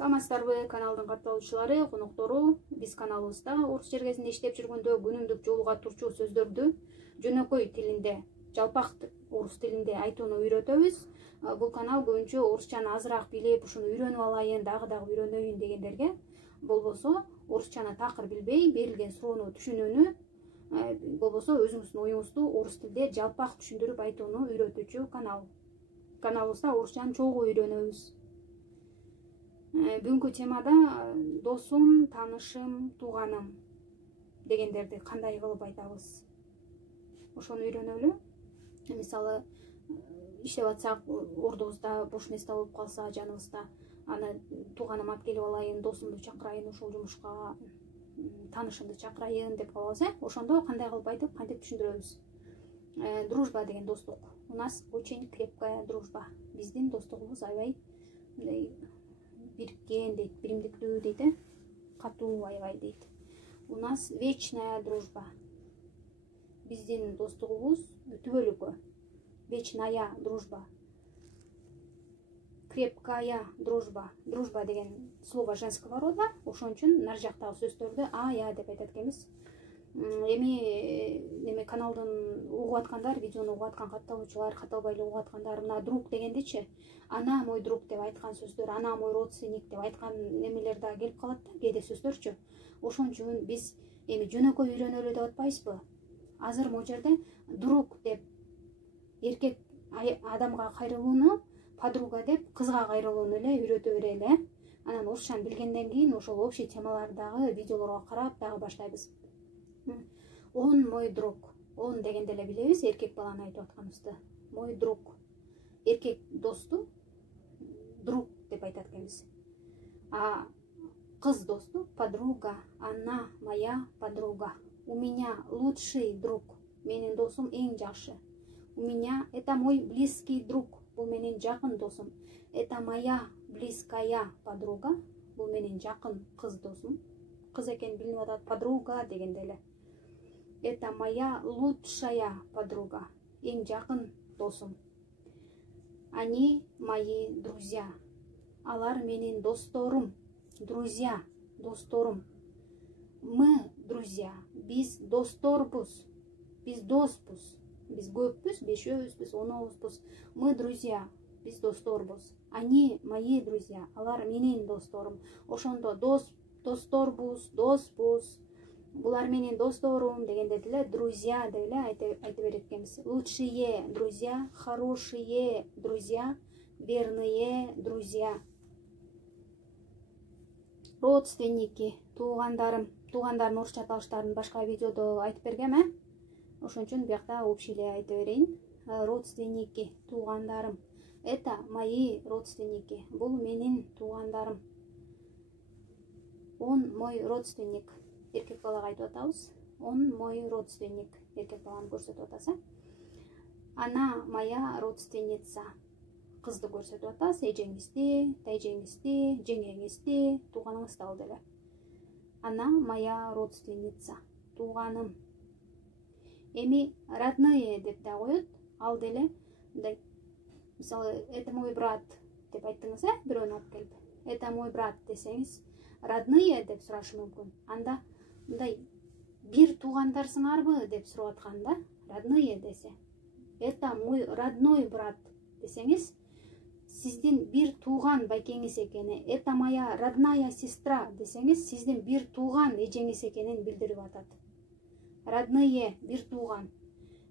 Саламатсыздарбы каналдын катталуучулары, коноктору. Биз каналыбызда орус жергесинде иштеп жүргөндө күнүмдүк жолуга турчу сөздөрдү жөнөкөй тилинде, жалпак орус тилинде айтууну үйрөтөбүз. Бул канал көбүнчө орусчаны азыраак билип, ушуну үйрөнүп алайын, дагы үйрөнөйүн дегендерге, болбосо орусчаны такыр билбей, берилген суроону түшүнүүнү, болбосо өзүңүздүн оюңузду орус тилде жалпак түшүндүрүп айтууну үйрөтүүчү канал. Каналыбызда орусчаны чогуу үйрөнөбүз. Бүгүнкү темада досум, таанышым, тууганым дегендерди кандай кылып айтабыз? Ошону үйрөнөлү. Мисалы, иштеп атсак, ордубузда бош место болуп калса, жаныбызда, аны тууганым алып келип алайын, досумду чакырайын, ошол жумушка, таанышымды чакырайын деп калабыз, ошондо кандай кылып айтып, кантип түшүндүрөбүз? Дружба деген достук. У нас очень крепкая дружба. Биздин достугубуз аябай бириккен дейт, биримдиктүү дейт, катуу аябай дейт. У нас вечная дружба. Биздин достугубуз түбөлүккө. Вечная дружба. Крепкая дружба. Дружба деген слово женского рода, ошон үчүн нар жактагы сөздөрдү я деп айтат экенбиз. Эми каналдын угуп аткандар, видеону угуп аткан катталуучулар, катталбай эле угуп аткандар, мына друг дегендечи, ана мой друг деп айткан сөздөр, ана мой родственник деп айткан немелер да келип калат да, кээде сөздөрчү. Ошон үчүн биз эми жөнөкөй үйрөнөлү деп атпайбызбы? Азыр могу жерде друг деп эркек адамга кайрылууну, подруга деп кызга кайрылууну эле үйрөтө берели. Анан орусчаны билгенден кийин ошол общий темалардагы видеолорго карап дагы баштайбыз. Он мой друг. Он дегенде эле билебиз, эркек баланы айтып атканыбызды. Мой друг. Эркек досту друг деп айтат экенбиз. А кыз досту подруга. Она моя подруга. У меня лучший друг. Менин досум эң жакшы. У меня это мой близкий друг. Бул менин жакын досум. Это моя близкая подруга. Бул менин жакын кыз досум. Кыз экен билинип атат, подруга дегенде эле. Это моя лучшая подруга. Эң жакын досум. Они мои друзья. Алар менин досторум. Друзья, досторум. Мы друзья. Биз досторбуз. Биз доспуз. Биз көппүз, бешөөбүз, оновузбуз. Мы друзья. Биз досторбуз. Они мои друзья. Алар менин досторум. Ошондо досторбуз, доспуз. Булар менин досторум дегенде деле друзья деп эле айтып берет экенбиз. Лучшие друзья, хорошие друзья, верные друзья. Родственники, туугандарым. Туугандардын орусча аталыштарын башка видеодо айтып бергем, Ошон үчүн биякта общий эле айтып берейин. Родственники, туугандарым. Это мои родственники. Бул менин туугандарым. Он мой родственник. Эркек балага айтып атабыз. Он мой родственник. Эркек баланы көрсөтүп атасы. Она моя родственница. Кызды көрсөтүп атабыз. Эжеңизди, тайжеңизди, жеңеңизди, тууганыңызды ал деле. Она моя родственница. Тууганым. Эми родные деп да коет. Ал деле мындай, мисалы, это мой брат деп айттыңыз, бирөөнү алып келип. Это мой брат десеңиз, родные деп сурашы мүмкүн. Анда мындай, бир туугандарсыңарбы деп сурап атканда, родные десе. Это мой родной брат десеңиз, сиздин бир тууган байкеңиз экени. Это моя родная сестра десеңиз, сиздин бир тууган эжеңиз экенин билдирип атат. Родные бир тууган.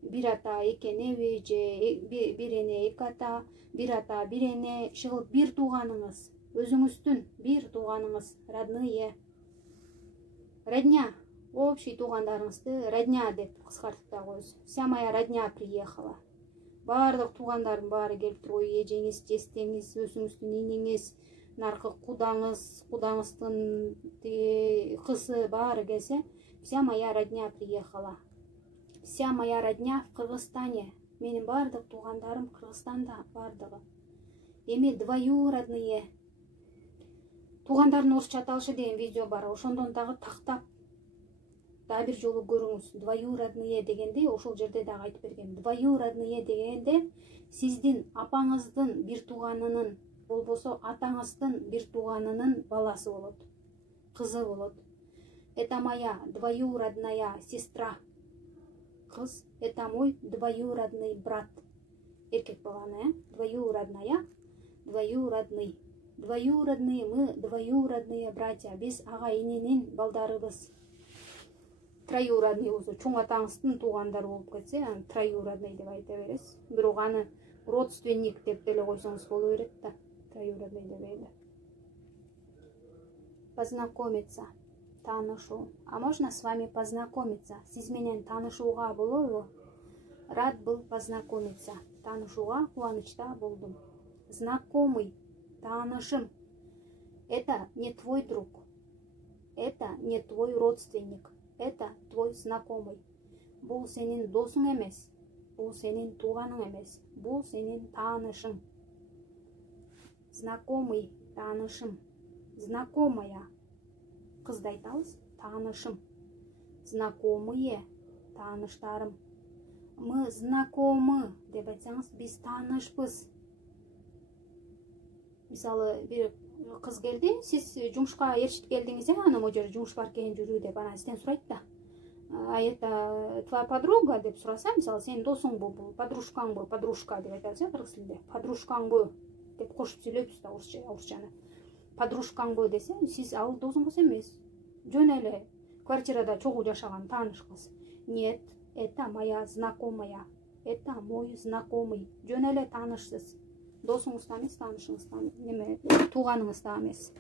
Бир ата, эки эне, же бир эне, эки ата, бир ата, бир эне, ушул бир тууганыңыз, өзүңүздүн бир тууганыңыз, родные. Родня, общий туугандарыңызды родня деп кыскартып да коебуз. Вся моя родня приехала. Баардык туугандардын баары келип туруп, эжеңиз, жестеңиз, өзүңүздүн инеңиз, наркы кудаңыз, кудаңыздын кызы баары келсе, вся моя родня приехала. Вся моя родня в Кыргызстане. Менин баардык туугандарым Кыргызстанда баардыгы. Эми двоюродные. Туугандардын орусча аталышы деген видео бар. Ошондон дагы тактап дагы бир жолу көрүңүз. Двоюродные дегенде ошол жерде дагы айтып берген. Двоюродные дегенде сиздин апаңыздын бир тууганынын болбосо атаңыздын бир тууганынын баласы болот, кызы болот. Это моя двоюродная сестра. Кыз, это мой двоюродный брат. Эркек баланы, двоюродная, двоюродный. Двоюродные, мы двоюродные братья. Биз ага иненин балдарыбыз. Троюродный болсо чоң атаңыздын туугандары болуп кетсе, троюродный деп айта бересиз. Бирок аны родственник деп деле койсоңуз боло берет да. Троюродный дебейли. Познакомиться. Таанышу. А можно с вами познакомиться? Сиз менен таанышууга болобу? Рад был познакомиться. Таанышууга кубанычта болдум. Знакомый. Таанышым. Это не твой друг. Это не твой родственник. Это твой знакомый. Бул сенин досуң эмес. Бул сенин тууганың эмес. Бул сенин таанышың. Знакомый. Таанышым. Знакомая. Кызды айтабыз. Таанышым. Знакомые. Тааныштарым. Мы знакомы деп айтсаңыз, биз таанышпыз. Мисалы, бир кыз келди, сиз жумушка ээрчитип келдиңиз, ана могу жерде жумуш бар экен, жүрүү деп ана сизден сурайт да. А это твоя подруга деп сураса, мисалы, сенин досуңбу, бул подружкаңбы, подружка деп айтабыз, кыргыз тилинде. Подружкаңбы деп кошуп сүйлөйбүз да орусчаны. Подружкаңбы десе, сиз ал досуңуз эмес. Жөн эле квартирада чогуу жашаган тааныш кыз. Нет, это моя знакомая. Это мой знакомый. Жөн эле таанышсыз. Досуңуздан эмес, таанышыңыздан, неме, тууганыңыздан эмес.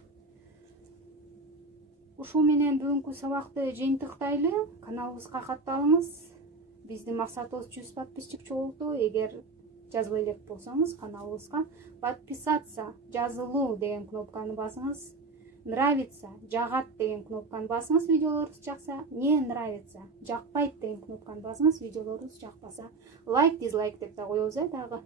Ушул менен бүгүнкү сабакты жыйынтыктайлы. Каналыбызга катталыңыз. Биздин максатыбыз 100 подписчик чогултуу. Эгер жазбай элек болсоңуз, каналыбызга подписаться, жазылуу деген кнопканы басыңыз. Нравится, жагат деген кнопканы басыңыз, видеолорубуз жакса. Не нравится, жакпайт деген кнопканы басыңыз, видеолорубуз жакпаса. Лайк, дизлайк деп да коебуз дагы.